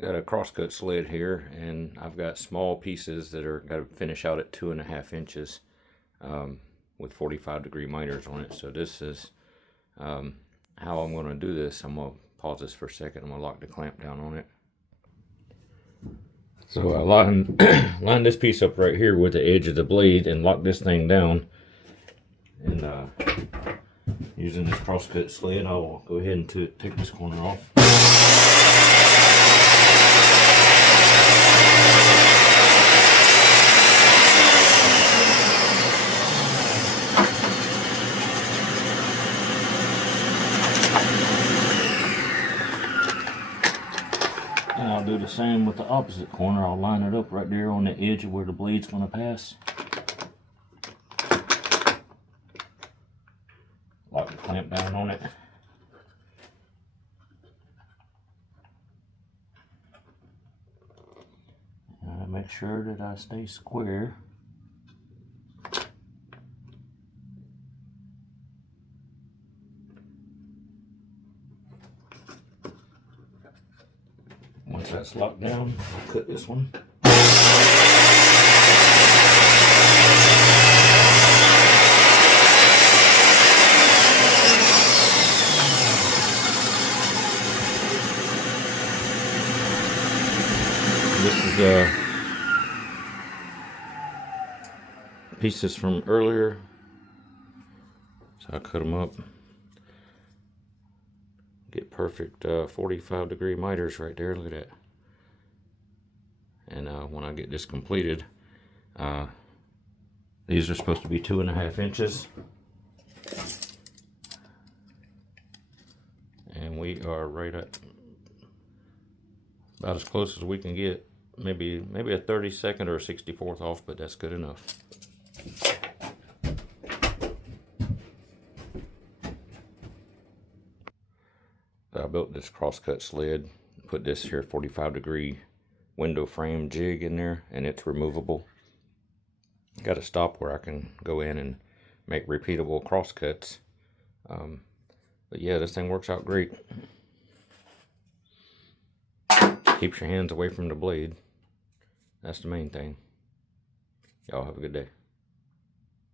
Got a crosscut sled here, and I've got small pieces that are got to finish out at 2.5 inches with 45-degree miters on it. So this is how I'm going to do this. I'm going to pause this for a second. I'm going to lock the clamp down on it. So I line this piece up right here with the edge of the blade and lock this thing down. And using this crosscut sled, I'll go ahead and take this corner off. And I'll do the same with the opposite corner. I'll line it up right there on the edge of where the blade's going to pass. Lock the clamp down on it. And make sure that I stay square. Once that's locked down, I'll cut this one. This is pieces from earlier, so I cut them up. Get perfect 45-degree miters right there. Look at that. And when I get this completed, these are supposed to be 2.5 inches, and we are right at about as close as we can get. Maybe a 32nd or a 64th off, but that's good enough. I built this crosscut sled, put this here 45-degree window frame jig in there, and it's removable. Got a stop where I can go in and make repeatable crosscuts. But yeah, this thing works out great. Keeps your hands away from the blade. That's the main thing. Y'all have a good day.